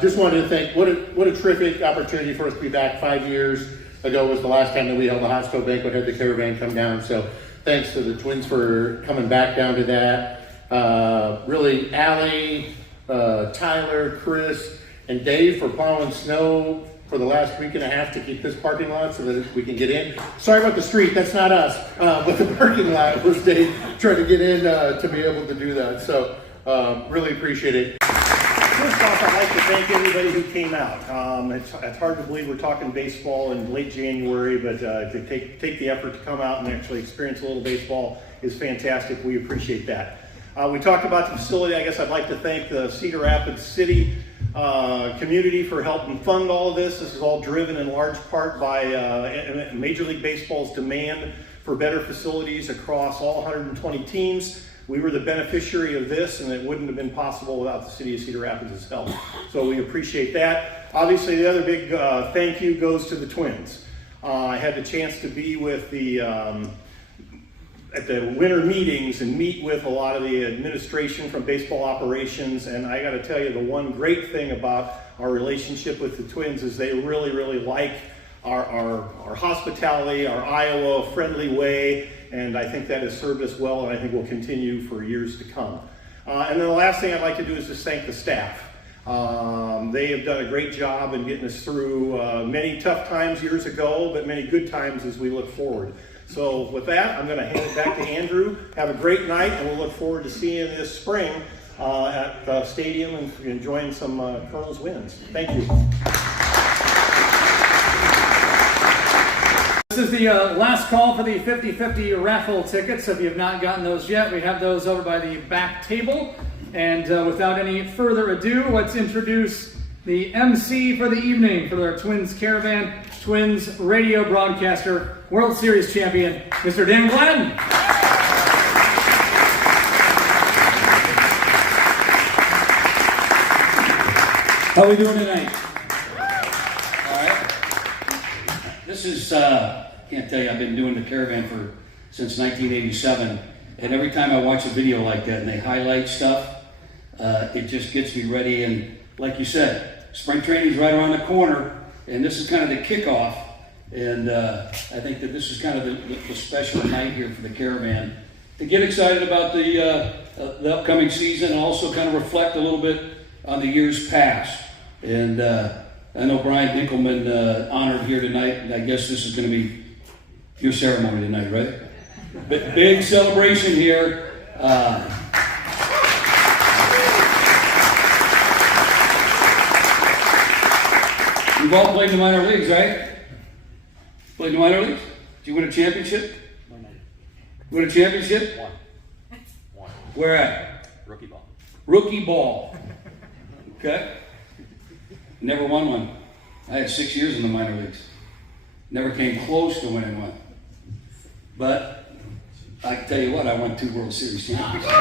Just wanted to thank, what a terrific opportunity for us to be back. 5 years ago was the last time that we held the hot stove banquet, had the Caravan come down. So thanks to the Twins for coming back down to that. Really, Allie, Tyler, Chris, and Dave for plowing snow for the last week and a half to keep this parking lot so that we can get in. Sorry about the street, that's not us, but the parking lot was Dave trying to get in to be able to do that. So really appreciate it. First off, I'd like to thank everybody who came out. It's hard to believe we're talking baseball in late January, but to take the effort to come out and actually experience a little baseball is fantastic. We appreciate that. We talked about the facility. I guess I'd like to thank the Cedar Rapids City community for helping fund all of this. This is all driven in large part by Major League Baseball's demand for better facilities across all 120 teams. We were the beneficiary of this, and it wouldn't have been possible without the city of Cedar Rapids' help. So we appreciate that. Obviously, the other big thank you goes to the Twins. I had the chance to be with at the winter meetings and meet with a lot of the administration from baseball operations, and I got to tell you, the one great thing about our relationship with the Twins is they really, really like our hospitality, our Iowa friendly way, and I think that has served us well, and I think will continue for years to come. And then the last thing I'd like to do is just thank the staff. They have done a great job in getting us through many tough times years ago, but many good times as we look forward. So with that, I'm going to hand it back to Andrew. Have a great night, and we'll look forward to seeing you this spring at the stadium and enjoying some Kernels wins. Thank you. This is the last call for the 50-50 raffle tickets. If you have not gotten those yet, we have those over by the back table. And without any further ado, let's introduce the MC for the evening for our Twins Caravan, Twins radio broadcaster, World Series champion, Mr. Dan Glenn. How are we doing tonight? All right. This is, can't tell you, I've been doing the Caravan since 1987, and every time I watch a video like that and they highlight stuff, it just gets me ready. And like you said, spring training's right around the corner, and this is kind of the kickoff. And I think that this is kind of the special night here for the Caravan to get excited about the upcoming season and also kind of reflect a little bit on the years past. And I know Brian Dinkelman honored here tonight, and I guess this is going to be your ceremony tonight, right? Big celebration here. You've all played in the minor leagues, right? Played in the minor leagues? Did you win a championship? Win a championship? One. Where at? Rookie ball. Rookie ball. Okay. Never won one. I had 6 years in the minor leagues. Never came close to winning one. But I can tell you what, I won 2 World Series championships.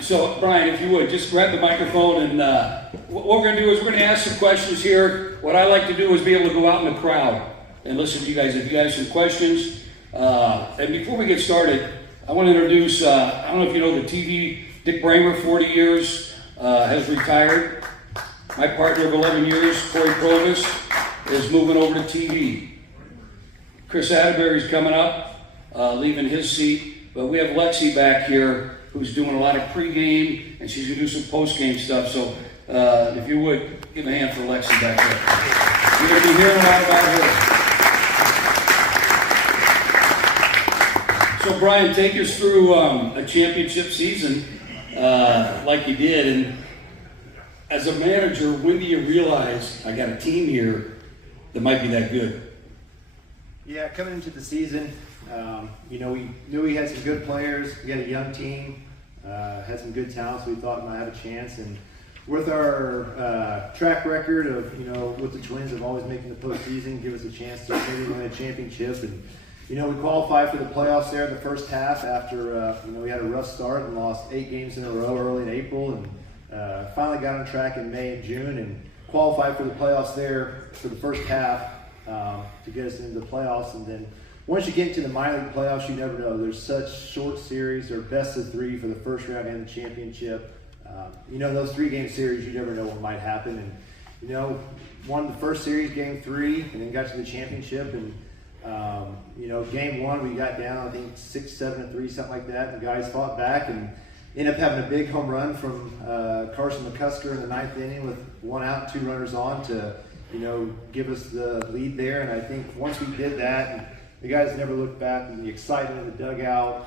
So, Brian, if you would, just grab the microphone, and what we're going to do is we're going to ask some questions here. What I like to do is be able to go out in the crowd and listen to you guys if you have some questions. And before we get started, I want to introduce, I don't know if you know the TV, Dick Bramer, 40 years, has retired. My partner of 11 years, Corey Provis, is moving over to TV. Chris Atterbury's coming up, leaving his seat. But we have Lexi back here, who's doing a lot of pregame, and she's going to do some postgame stuff. So if you would, give a hand for Lexi back there. You're going to be hearing a lot about her. So Brian, take us through a championship season like you did. And as a manager, when do you realize I got a team here that might be that good? Yeah, coming into the season, we knew we had some good players. We had a young team, had some good talent, so we thought we might have a chance. And with our track record of, with the Twins of always making the postseason, give us a chance to maybe win a championship. And, we qualified for the playoffs there in the first half after, we had a rough start and lost 8 games in a row early in April. And finally got on track in May and June and qualified for the playoffs there for the first half to get us into the playoffs. And then once you get into the minor league playoffs, you never know. There's such short series. They're best of 3 for the first round and the championship. Those 3-game series, you never know what might happen. And, won the first series, game 3, and then got to the championship. And, game 1, we got down, I think, 6-7-3, something like that. And the guys fought back and ended up having a big home run from Carson McCusker in the 9th inning with 1 out, 2 runners on to, give us the lead there. And I think once we did that, and the guys never looked back, and the excitement in the dugout,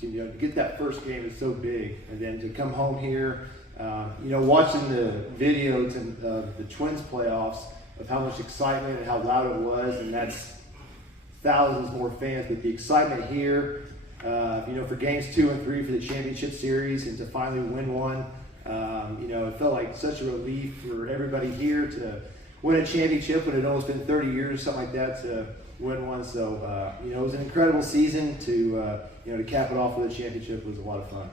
to get that first game is so big. And then to come home here, watching the videos of the Twins playoffs of how much excitement and how loud it was, and that's thousands more fans. But the excitement here, for games 2 and 3 for the championship series, and to finally win one, it felt like such a relief for everybody here to win a championship when it had almost been 30 years or something like that to win one. So, it was an incredible season to cap it off with a championship. It was a lot of fun.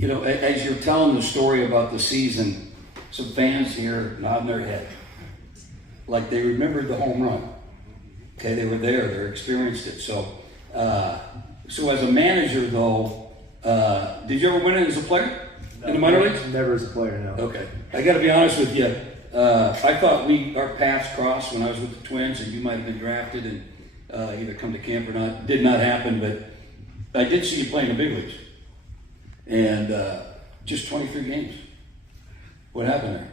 As you're telling the story about the season, some fans here nodding their head. Like they remembered the home run. Okay, they were there, they experienced it. So as a manager though, did you ever win it as a player in the minor leagues? Never as a player, no. Okay, I got to be honest with you. I thought our paths crossed when I was with the Twins, and you might have been drafted and either come to camp or not. Did not happen, but I did see you play in the big leagues, and just 23 games. What happened there?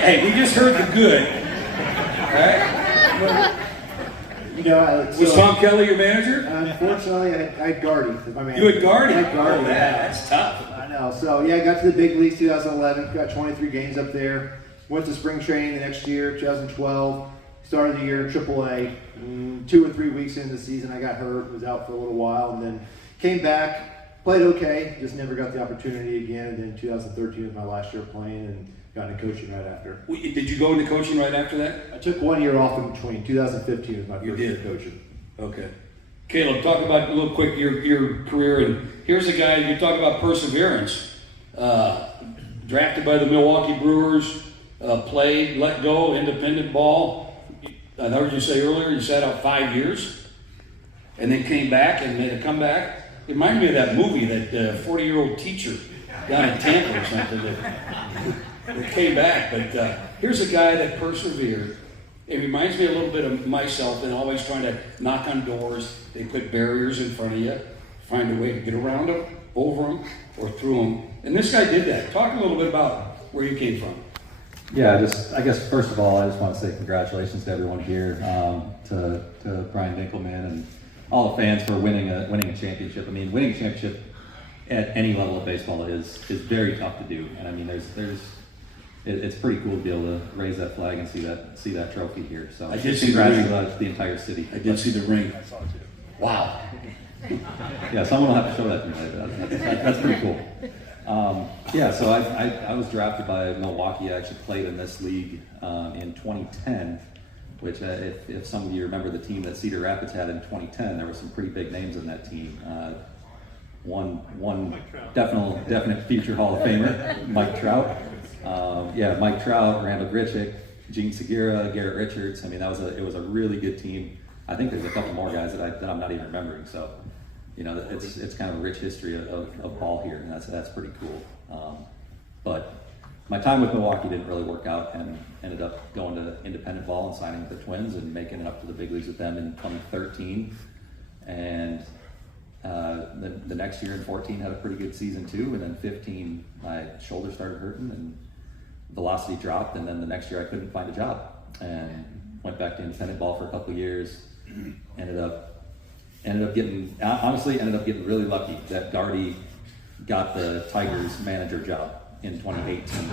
hey, we just heard the good. All right? Was Tom Kelly your manager? Unfortunately, I had Gardy as my manager. You had Gardy? I had Gardy. That's tough. I know. So, I got to the big leagues 2011, got 23 games up there. Went to spring training the next year, 2012. Started the year in AAA. 2 or 3 weeks into the season, I got hurt, was out for a little while, and then came back, played okay, just never got the opportunity again. And then 2013 was my last year playing, and got into coaching right after. Did you go into coaching right after that? I took 1 year off in between. 2015 was my first year coaching. Okay. Caleb, talk about a little quick your career. And here's a guy, you talk about perseverance. Drafted by the Milwaukee Brewers, played, let go, independent ball. I heard you say earlier you sat out 5 years and then came back and made a comeback. It reminded me of that movie, that 40-year-old teacher down in Tampa or something that came back. But here's a guy that persevered. It reminds me a little bit of myself, and always trying to knock on doors. They put barriers in front of you, find a way to get around them, over them, or through them. And this guy did that. Talk a little bit about where you came from. Yeah, I guess first of all, I just want to say congratulations to everyone here, to Brian Dinkelman and all the fans for winning a championship. I mean, winning a championship at any level of baseball is very tough to do. And I mean, it's pretty cool to be able to raise that flag and see that trophy here. So I did see the entire city. I did see the ring. I saw it too. Wow. Yeah, someone will have to show that to me later. That's pretty cool. So I was drafted by Milwaukee. I actually played in this league in 2010, which if some of you remember the team that Cedar Rapids had in 2010, there were some pretty big names in that team. One definite future Hall of Famer, Mike Trout. Mike Trout, Randall Grichuk, Gene Segura, Garrett Richards. I mean, it was a really good team. I think there's a couple more guys that I'm not even remembering. So, it's kind of a rich history of ball here, and that's pretty cool. But my time with Milwaukee didn't really work out, and ended up going to independent ball and signing with the Twins and making it up to the big leagues with them in 2013. And the next year in 14 had a pretty good season too, and then 15 my shoulder started hurting and velocity dropped, and then the next year I couldn't find a job and went back to independent ball for a couple of years. Ended up getting really lucky that Gardy got the Tigers manager job in 2018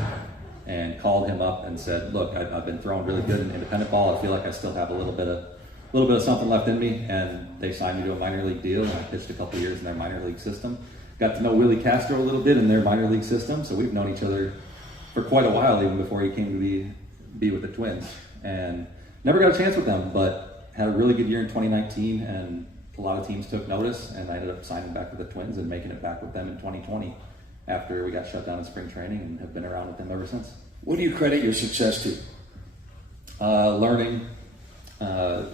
and called him up and said, look, I've been throwing really good in independent ball. I feel like I still have a little bit of something left in me, and they signed me to a minor league deal, and I pitched a couple of years in their minor league system. Got to know Willie Castro a little bit in their minor league system, so we've known each other for quite a while, even before he came to be with the Twins. And never got a chance with them, but had a really good year in 2019, and a lot of teams took notice, and I ended up signing back with the Twins and making it back with them in 2020 after we got shut down in spring training, and have been around with them ever since. What do you credit your success to? Learning,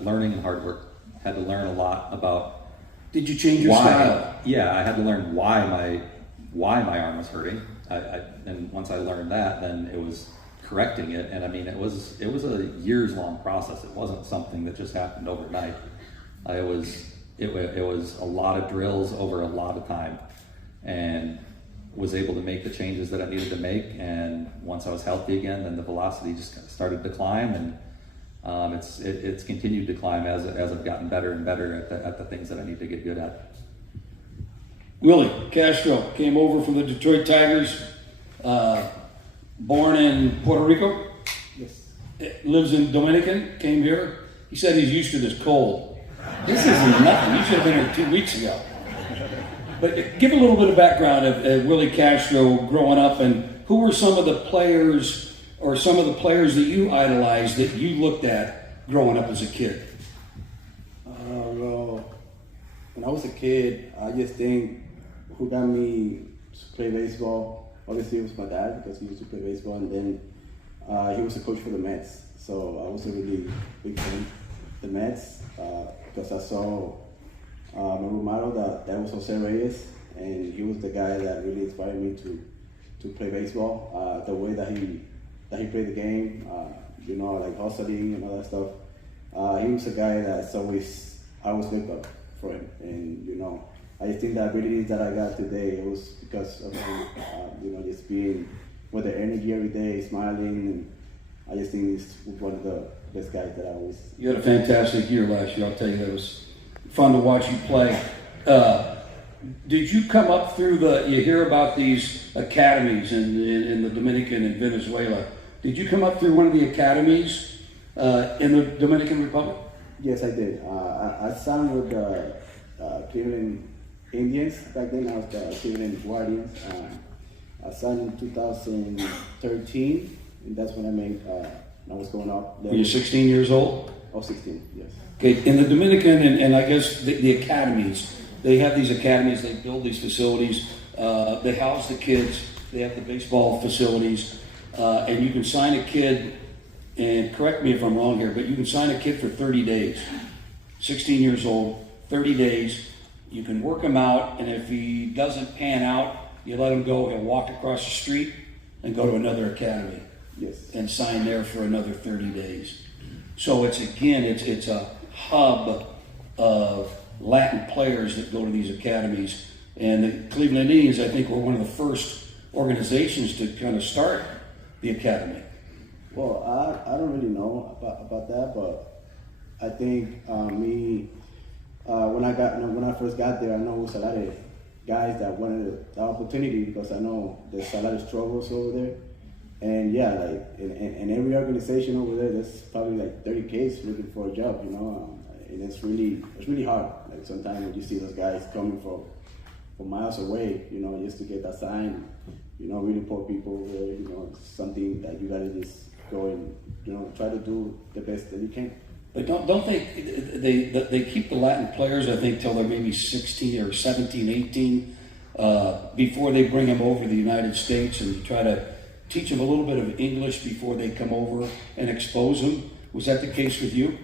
learning and hard work. Had to learn a lot about Did you change your why. style? Yeah, I had to learn why my arm was hurting. And once I learned that, then it was correcting it. And I mean, it was a years long process. It wasn't something that just happened overnight. It was a lot of drills over a lot of time, and was able to make the changes that I needed to make. And once I was healthy again, then the velocity just started to climb, and it's continued to climb as I've gotten better and better at the things that I need to get good at. Willie Castro came over from the Detroit Tigers, born in Puerto Rico. Yes. Lives in Dominican, came here. He said he's used to this cold. This isn't nothing. You should have been here 2 weeks ago. But give a little bit of background of Willie Castro growing up, and who were some of the players or some of the players that you idolized that you looked at growing up as a kid? Well, when I was a kid, I just think who got me to play baseball, obviously it was my dad because he used to play baseball, and then he was a coach for the Mets. So I was a really big fan of the Mets because I saw my role model that was Jose Reyes, and he was the guy that really inspired me to play baseball. The way that he played the game, like hustling and all that stuff. He was a guy that's I always looked up for him, and I just think that ability that I got today, it was because of him, just being with the energy every day, smiling, and I just think he's one of the best guys that I always. You had a fantastic year last year. I'll tell you, that was fun to watch you play. Did you come up through you hear about these academies in the Dominican and Venezuela. Did you come up through one of the academies in the Dominican Republic? Yes, I did. I signed with the Cleveland Indians back then. I was the Cleveland Guardians. I signed in 2013, and that's when I was going up. Were you 16 years old? Oh, 16, yes. Okay, in the Dominican and I guess the academies, they have these academies, they build these facilities, they house the kids, they have the baseball facilities, and you can sign a kid, and correct me if I'm wrong here, but you can sign a kid for 30 days, 16 years old, 30 days, you can work him out, and if he doesn't pan out, you let him go, he'll walk across the street and go to another academy. Yes. And sign there for another 30 days. So it's a hub of Latin players that go to these academies. And the Cleveland Indians, I think, were one of the first organizations to kind of start the academy. Well, I don't really know about that, but I think when I first got there, I know it was a lot of guys that wanted the opportunity because I know there's a lot of struggles over there. And yeah, like in every organization over there, there's probably like 30 kids looking for a job, and it's really hard. Like sometimes when you see those guys coming from miles away, just to get that sign, really poor people over there, it's something that you gotta just go and try to do the best that you can. But don't they keep the Latin players, I think, till they're maybe 16 or 17, 18, before they bring them over to the United States, and you try to teach them a little bit of English before they come over and expose them. Was that the case with you?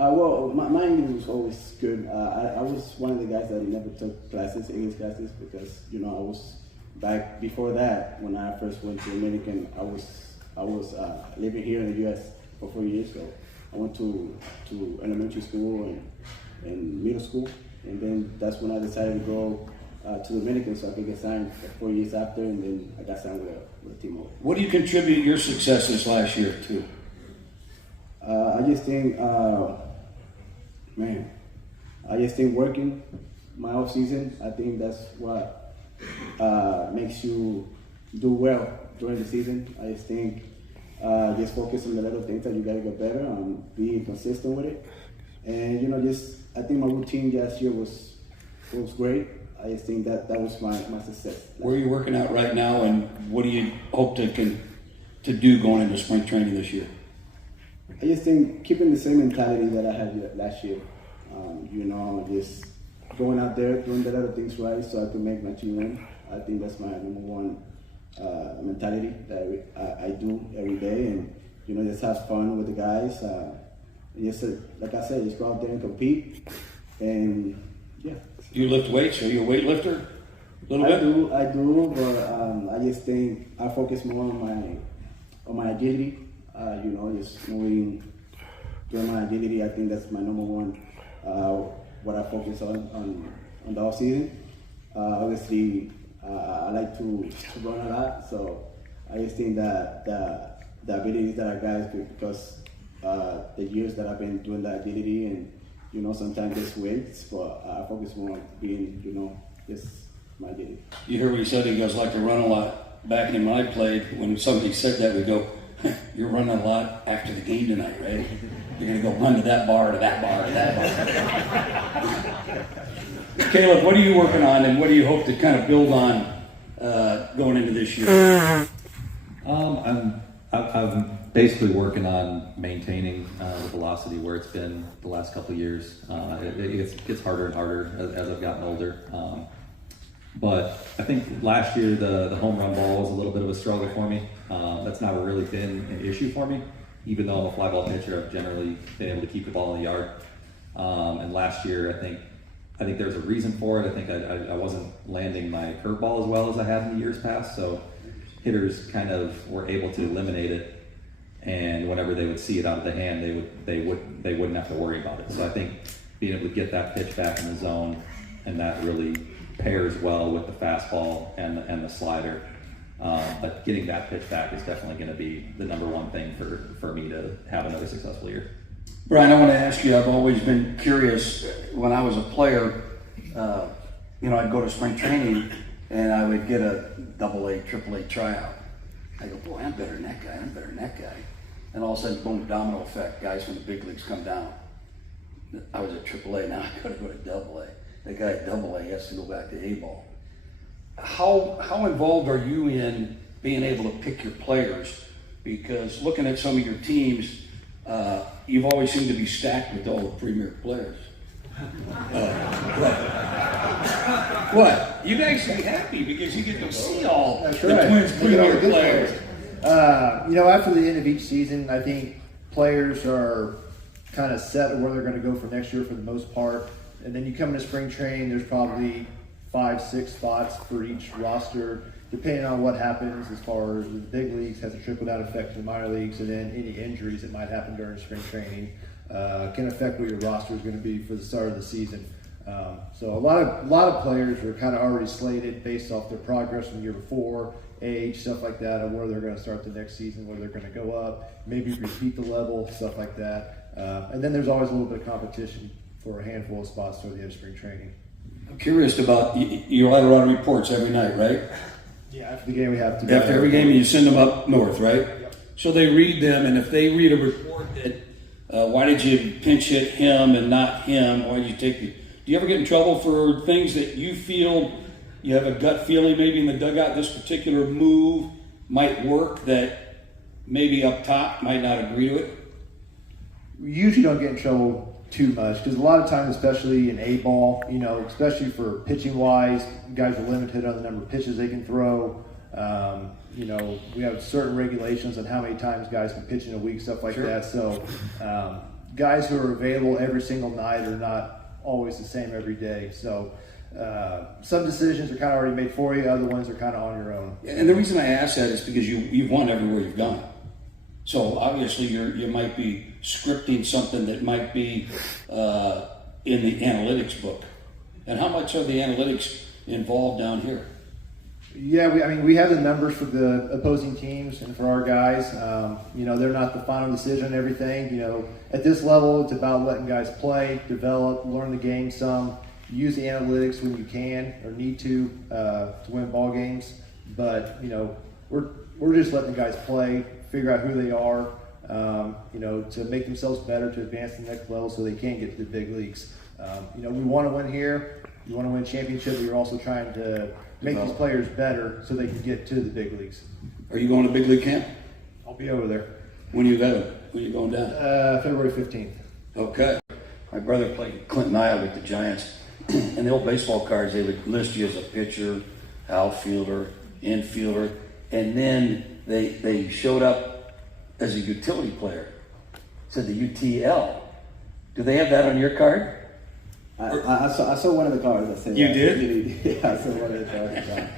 Well, my English was always good. I was one of the guys that never took English classes, because I was back before that when I first went to Dominican. I was living here in the U.S. for 4 years. So I went to elementary school and middle school, and then that's when I decided to go to Dominican so I could get signed 4 years after, and then I got signed with a team over. What do you contribute your success this last year to? I just think, working my off season. I think that's what makes you do well during the season. I just think just focus on the little things that you gotta get better on, being consistent with it, and I think my routine last year was great. I just think that was my success. Where are you working out right now, and what do you hope to do going into spring training this year? I just think keeping the same mentality that I had last year. Just going out there, doing the little things right so I can make my team win. I think that's my number one mentality that I do every day, and just have fun with the guys. just like I said, just go out there and compete, and yeah. Do you lift weights? Are you a weightlifter? A little bit? I do, but I just think I focus more on my agility. Just doing my agility. I think that's my number one. What I focus on the off season. Obviously, I like to run a lot, so I just think that the abilities that I got is because the years that I've been doing the agility and sometimes there's weights, but I focus more on being just my agility. You hear what he said? He goes, like to run a lot. Back in when I played, when somebody said that, we go, you're running a lot after the game tonight, right? You're going to go run to that bar, to that bar, to that bar. Caleb, what are you working on, and what do you hope to kind of build on going into this year? I'm basically working on maintaining the velocity where it's been the last couple of years. It gets harder and harder as I've gotten older. But I think last year the home run ball was a little bit of a struggle for me. That's not really been an issue for me. Even though I'm a fly ball pitcher, I've generally been able to keep the ball in the yard. And last year, I think there's a reason for it. I think I wasn't landing my curveball as well as I had in the years past. So hitters kind of were able to eliminate it. And whenever they would see it out of the hand, they wouldn't have to worry about it. So I think being able to get that pitch back in the zone, and that really pairs well with the fastball and the slider. But getting that pitch back is definitely going to be the number one thing for me to have another successful year. Brian, I want to ask you, I've always been curious. When I was a player, I'd go to spring training and I would get a AA, AAA tryout. I go, boy, I'm better than that guy, I'm better than that guy. And all of a sudden, boom, domino effect, guys from the big leagues come down. I was at AAA, now I gotta go to AA. The guy at AA has to go back to A-ball. How involved are you in being able to pick your players? Because looking at some of your teams, you've always seemed to be stacked with all the premier players. What? You guys should be happy because you get to see all the Twins premier players. After the end of each season, I think players are kind of set where they're going to go for next year for the most part. And then you come into spring training, there's probably 5-6 spots for each roster, depending on what happens as far as the big leagues has a trickle-down effect to the minor leagues, and then any injuries that might happen during spring training can affect what your roster is going to be for the start of the season. So a lot of players are kind of already slated based off their progress from the year before, age, stuff like that, and where they're going to start the next season, where they're going to go up, maybe repeat the level, stuff like that. And then there's always a little bit of competition for a handful of spots toward the end of spring training. I'm curious about, you write a lot of reports every night, right? Yeah, after the game we have to. After every game you send them up north, right? Yep. So they read them, and if they read a report that, why did you pinch hit him and not him? Why did you take the... Do you ever get in trouble for things that you feel, you have a gut feeling maybe in the dugout, this particular move might work that maybe up top might not agree to it? We usually don't get in trouble too much because a lot of times, especially in A-ball, especially for pitching wise, guys are limited on the number of pitches they can throw. We have certain regulations on how many times guys can pitch in a week, stuff like that. So guys who are available every single night are not always the same every day. So some decisions are kind of already made for you, other ones are kind of on your own. And the reason I ask that is because you've won everywhere you've gone. So obviously you might be scripting something that might be in the analytics book. And how much are the analytics involved down here? Yeah, we have the numbers for the opposing teams and for our guys. They're not the final decision on everything. At this level, it's about letting guys play, develop, learn the game some, use the analytics when you can or need to win ball games. But we're just letting the guys play, figure out who they are, to make themselves better, to advance to the next level so they can get to the big leagues. We want to win here. You want to win a championship, but you're also trying to make these players better so they can get to the big leagues. Are you going to big league camp? I'll be over there. When are you going down? February 15th. Okay. My brother played Clinton, Iowa with the Giants. And the old baseball cards, they would list you as a pitcher, outfielder, infielder, and then they showed up as a utility player. It said the UTL. Do they have that on your card? I saw one of the cards. I said You that. did? Yeah, I saw one of the cards. Yeah.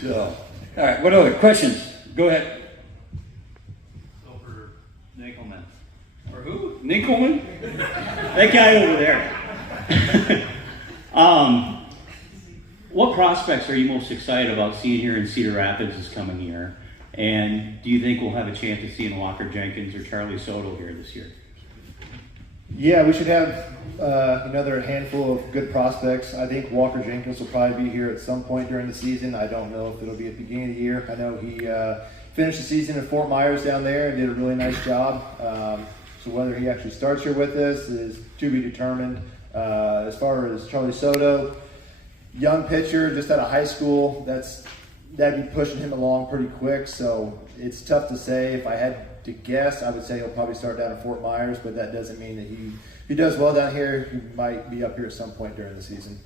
So, all right. What other questions? Go ahead. Go for Nickelman. For who? Nickelman? That guy over there. What prospects are you most excited about seeing here in Cedar Rapids this coming year? And do you think we'll have a chance of seeing Walker Jenkins or Charlie Soto here this year? Yeah, we should have another handful of good prospects. I think Walker Jenkins will probably be here at some point during the season. I don't know if it'll be at the beginning of the year. I know he finished the season in Fort Myers down there and did a really nice job. So whether he actually starts here with us is to be determined. As far as Charlie Soto, young pitcher, just out of high school, that'd be pushing him along pretty quick. So it's tough to say. If I had to guess, I would say he'll probably start down in Fort Myers, but that doesn't mean that if he does well down here, he might be up here at some point during the season.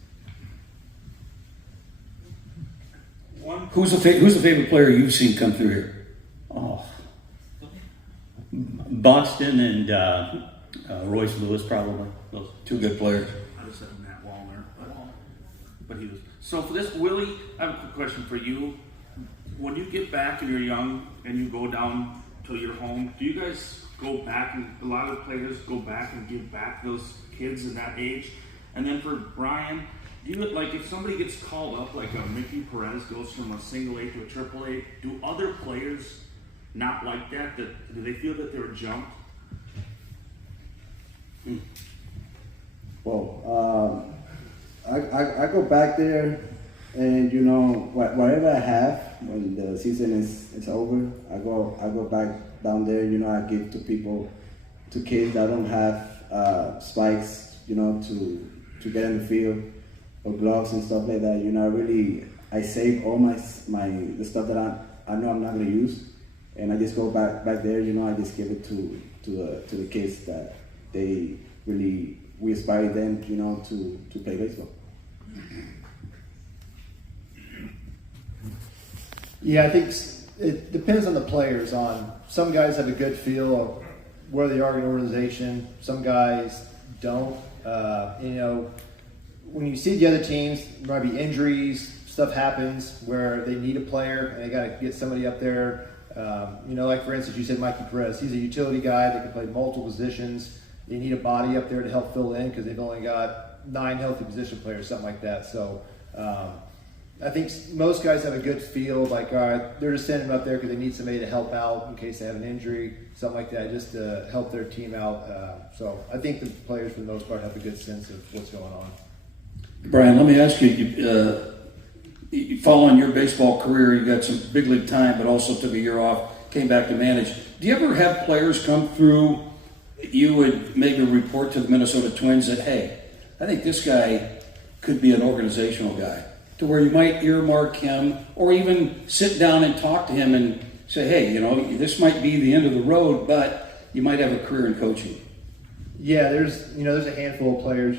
Who's the favorite player you've seen come through here? Oh, Buxton and Royce Lewis, probably. Those. Two good players. I just said Matt Wallner, but he was. So for this, Willie, I have a quick question for you. When you get back and you're young and you go down to your home, do you guys go back, and a lot of players go back and give back those kids in that age? And then for Brian, do you, like, if somebody gets called up, like a Mickey Perez goes from a single A to a triple A, do other players not like that? Do they feel that they were jumped? Well, I go back there, and whatever I have when the season is over, I go back down there. I give to people, to kids that don't have spikes, to get in the field, or gloves and stuff like that. I save all the stuff that I know I'm not gonna use, and I just go back there. I just give it to the kids that we aspire them, to play baseball. Yeah, I think it depends on the players. Some guys have a good feel of where they are in the organization. Some guys don't. When you see the other teams, there might be injuries, stuff happens where they need a player and they got to get somebody up there. Like for instance, you said Mikey Perez. He's a utility guy that can play multiple positions. They need a body up there to help fill in because they've only got 9 healthy position players, something like that. So I think most guys have a good feel, like, all right, they're just sending them up there because they need somebody to help out in case they have an injury, something like that, just to help their team out. So I think the players, for the most part, have a good sense of what's going on. Brian, let me ask you, following your baseball career, you got some big league time, but also took a year off, came back to manage. Do you ever have players come through, you would maybe report to the Minnesota Twins that, hey, I think this guy could be an organizational guy, to where you might earmark him or even sit down and talk to him and say, hey, this might be the end of the road, but you might have a career in coaching? Yeah, there's a handful of players,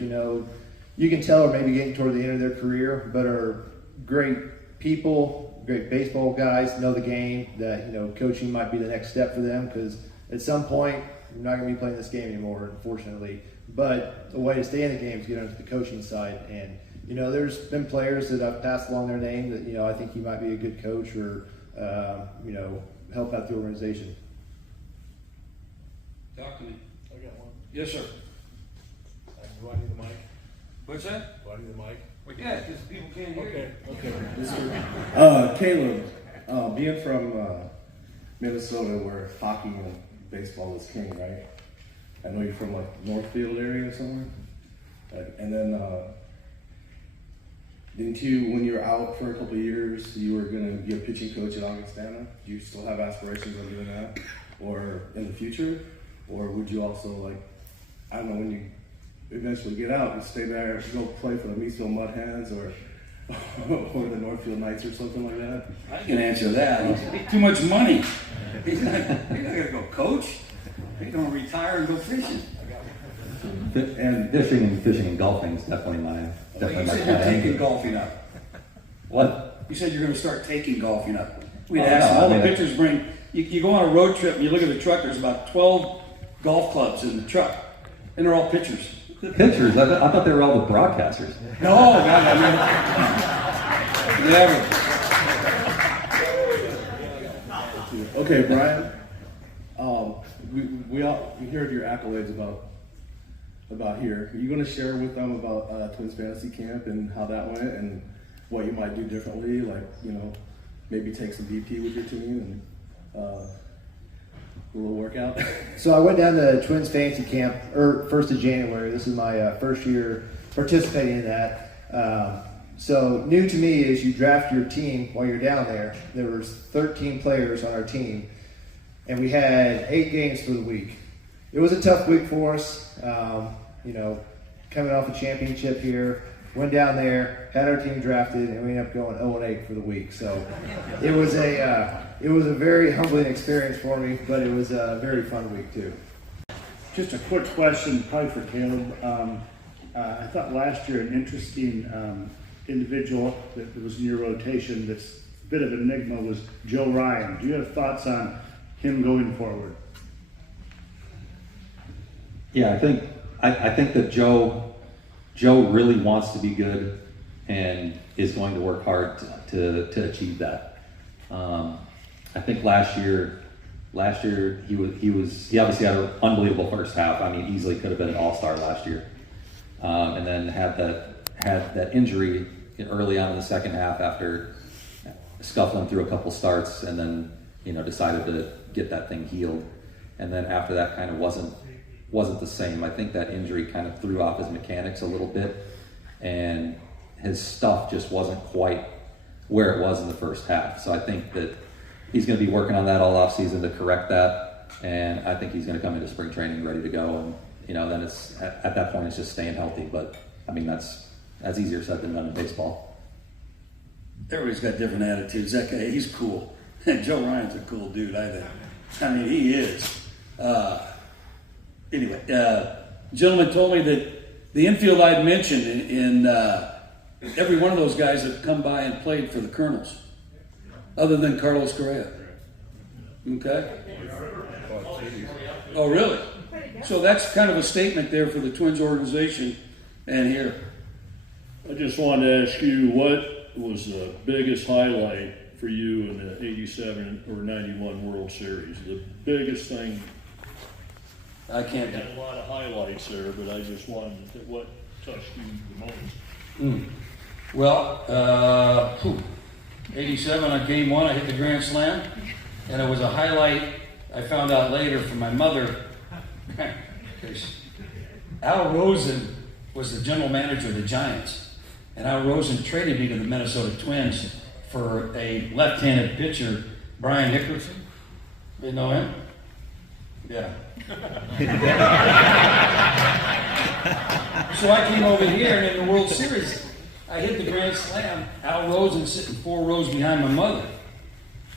you can tell are maybe getting toward the end of their career, but are great people, great baseball guys, know the game, that, coaching might be the next step for them, because at some point, you're not going to be playing this game anymore, unfortunately. But the way to stay in the game is get onto the coaching side. And, there's been players that I've passed along their name that, I think he might be a good coach or, help out the organization. Talk to me. I got one. Yes, sir. Do I need the mic? What's that? Do I need the mic? Yeah, because people can't hear you. Okay. Caleb, being from Minnesota, where hockey and baseball is king, right? I know you're from like Northfield area or somewhere. And then, didn't you, when you were out for a couple of years, you were going to be a pitching coach at Augustana? Do you still have aspirations of doing that, or in the future? Or would you also, I don't know, when you eventually get out and stay there, go play for the Meesville Mud Hens or the Northfield Knights or something like that? I can answer that. Too much money. He's not going to go coach. He's going to retire and go fishing. And fishing and golfing is definitely my You said you're taking golfing up. What? You said you're going to start taking golfing up. We'd Oh, ask no, all I the mean, pitchers you go on a road trip and you look at the truck, there's about 12 golf clubs in the truck. And they're all pitchers. Pitchers? I thought they were all the broadcasters. No, I mean, never. Okay, Brian. We heard your accolades about here. Are you going to share with them about Twins Fantasy Camp and how that went and what you might do differently? Like, maybe take some VP with your team and a little workout. So I went down to Twins Fantasy Camp 1st of January. This is my first year participating in that. So new to me is you draft your team while you're down there. There was 13 players on our team, and we had 8 games for the week. It was a tough week for us. Coming off a championship here, went down there, had our team drafted, and we ended up going 0-8 for the week. So it was a very humbling experience for me, but it was a very fun week too. Just a quick question, probably for Caleb. I thought last year an interesting individual that was in your rotation that's a bit of an enigma was Joe Ryan. Do you have thoughts on him going forward? Yeah, I think that Joe really wants to be good and is going to work hard to achieve that. I think last year he obviously had an unbelievable first half. I mean, easily could have been an all-star last year, and then had that injury early on in the second half after scuffling through a couple starts, and then decided to get that thing healed, and then after that kind of wasn't the same. I think that injury kind of threw off his mechanics a little bit, and his stuff just wasn't quite where it was in the first half. So I think that he's going to be working on that all off season to correct that, and I think he's going to come into spring training ready to go. And then it's at that point it's just staying healthy. But I mean that's easier said than done in baseball. Everybody's got different attitudes. That guy, he's cool. Joe Ryan's a cool dude, I think. I mean, he is. Anyway, gentleman told me that the infield I'd mentioned in every one of those guys that come by and played for the Kernels, other than Carlos Correa. Okay? Oh, really? So that's kind of a statement there for the Twins organization. And here. I just wanted to ask you, what was the biggest highlight for you in the 87 or 91 World Series? The biggest thing. I can't. Had a lot of highlights there, but I just wanted to, what touched you the most? Well, 87 on game 1, I hit the grand slam, and it was a highlight I found out later from my mother. Al Rosen was the general manager of the Giants, and Al Rosen traded me to the Minnesota Twins for a left-handed pitcher, Brian Hickerson. You know him? Yeah. So I came over here, and in the World Series, I hit the grand slam. Al Rosen sitting 4 rows behind my mother.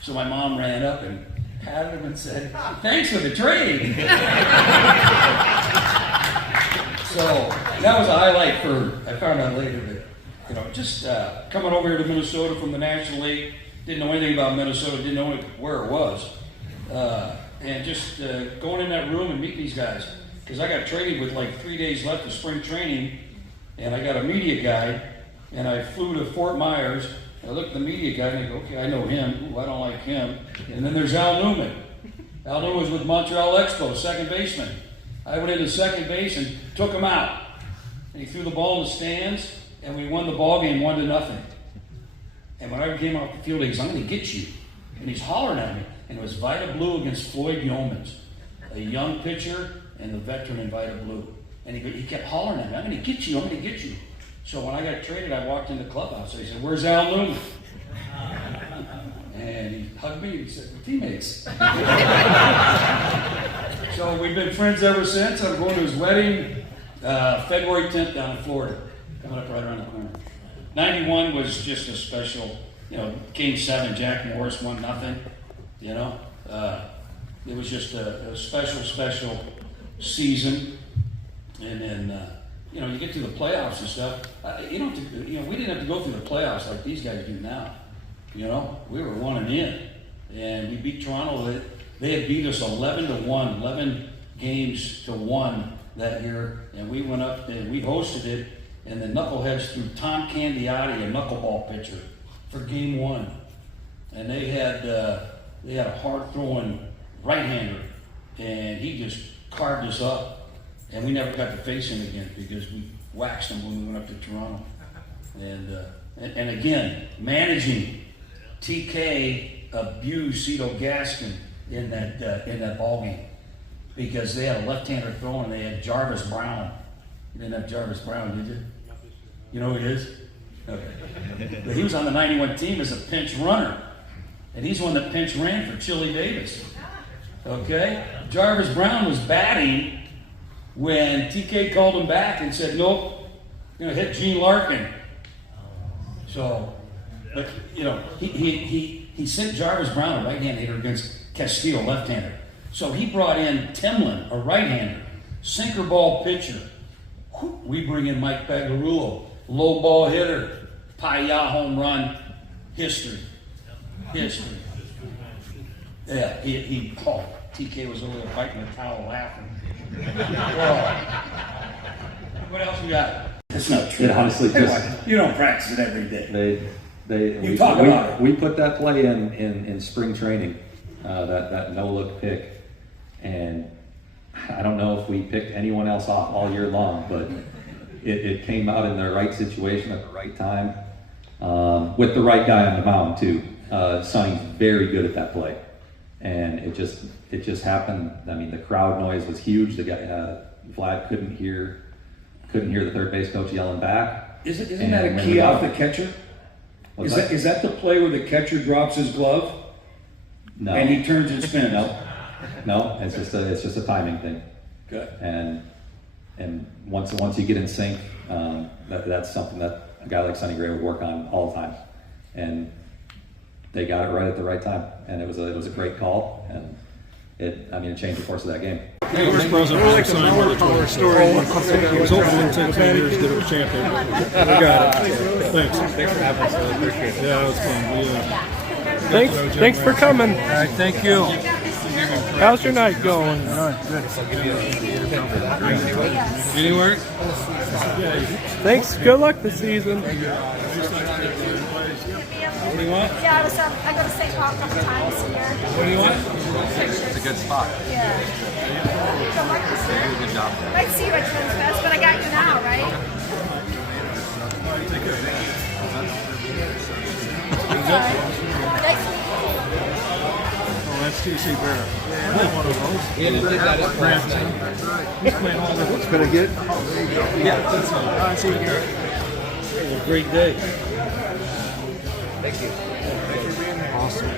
So my mom ran up and patted him and said, "Thanks for the trade." So that was a highlight I found out later that, just coming over here to Minnesota from the National League, didn't know anything about Minnesota, didn't know where it was. And just going in that room and meeting these guys. Because I got traded with like 3 days left of spring training, and I got a media guy, and I flew to Fort Myers, and I looked at the media guy, and I go, okay, I know him. Ooh, I don't like him. And then there's Al Newman. Al Newman was with Montreal Expos, second baseman. I went into second base and took him out. And he threw the ball in the stands, and we won the ball game 1-0. And when I came off the field, he goes, "I'm going to get you." And he's hollering at me. And it was Vita Blue against Floyd Yeomans, a young pitcher and the veteran in Vita Blue. And he kept hollering at me, "I'm going to get you, I'm going to get you." So when I got traded, I walked in the clubhouse. So he said, "Where's Al Newman?" And he hugged me and he said, "We're teammates." So we've been friends ever since. I'm going to his wedding February 10th down in Florida, coming up right around the corner. 91 was just a special, Game 7, Jack Morris 1-0. It was just a special season. And then, you get to the playoffs and stuff. We didn't have to go through the playoffs like these guys do now. We were 1-in, and we beat Toronto. They had beat us 11-1, 11 games to 1 that year, and we went up and we hosted it, and the Knuckleheads threw Tom Candiotti, a knuckleball pitcher, for game 1. And they had a hard-throwing right-hander, and he just carved us up, and we never got to face him again because we waxed him when we went up to Toronto. And again, managing TK abused Cito Gaskin in that ball game because they had a left-hander throwing. They had Jarvis Brown. You didn't have Jarvis Brown, did you? You know who it is? Okay. But he was on the 91 team as a pinch runner, and he's one that pinch ran for Chili Davis. Okay? Jarvis Brown was batting when TK called him back and said, nope, you're going to hit Gene Larkin. So, but, you know, he sent Jarvis Brown, a right-hand hitter, against Castillo, left-hander. So he brought in Timlin, a right-hander, sinker ball pitcher. We bring in Mike Bagarullo, low ball hitter, Paya home run, history. Yeah, TK was over there biting the towel laughing. What else we got? That's not true. It honestly just, you don't practice it every day. We put that play in spring training, that no-look pick, and I don't know if we picked anyone else off all year long, but it came out in the right situation at the right time, with the right guy on the mound too. Sonny's very good at that play, and it just happened. I mean, the crowd noise was huge. The guy Vlad couldn't hear the third base coach yelling back. Isn't that a key off the catcher? Is that the play where the catcher drops his glove? No. And he turns and spins? No. It's just a timing thing. Okay. And once you get in sync, that's something that a guy like Sonny Gray would work on all the time. And they got it right at the right time, and it was a great call, and it changed the course of that game. Hey, Vice President, I like the power story. I was hoping it wouldn't take 10 years to get a champion. We got it. Thanks. Thanks for having us. I really appreciate it. Yeah, it was fun. Yeah. Thanks for coming. All right, thank you. How's your night going? All right, good. I'll give you a Anywhere? Thanks. Good luck this season. What do you want? Yeah, I go to St. Paul a couple times a year. What do you want? It's a good spot. Yeah. Good luck this year. Good job. I'd like to see you at Twins Fest, but I got you now, right? Oh, that's TC Barrett. One of those. He's playing all the It's been a good? Yeah. I see you. A great day. Thank you. Awesome.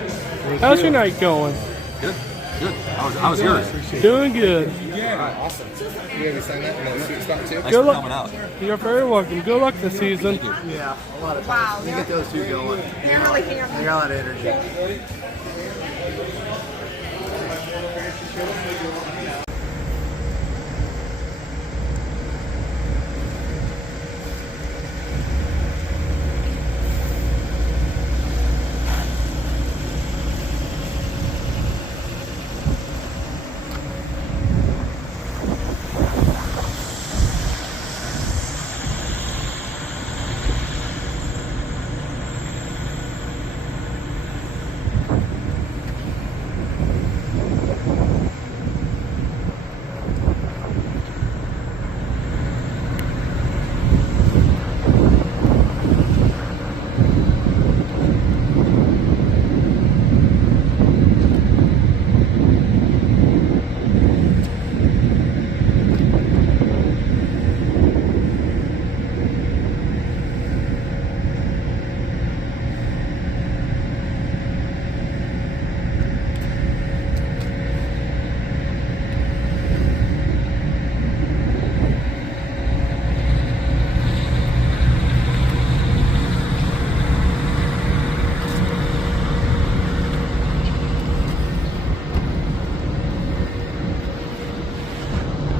How's your night going? Good. Good. How's yours? Doing good. Yeah. Awesome. You have sign that in the suit spot too? Good luck. Coming out. You're very welcome. Good luck this season. Yeah, a lot of times. Wow. You get those two going. They're really handy. They got a lot of energy.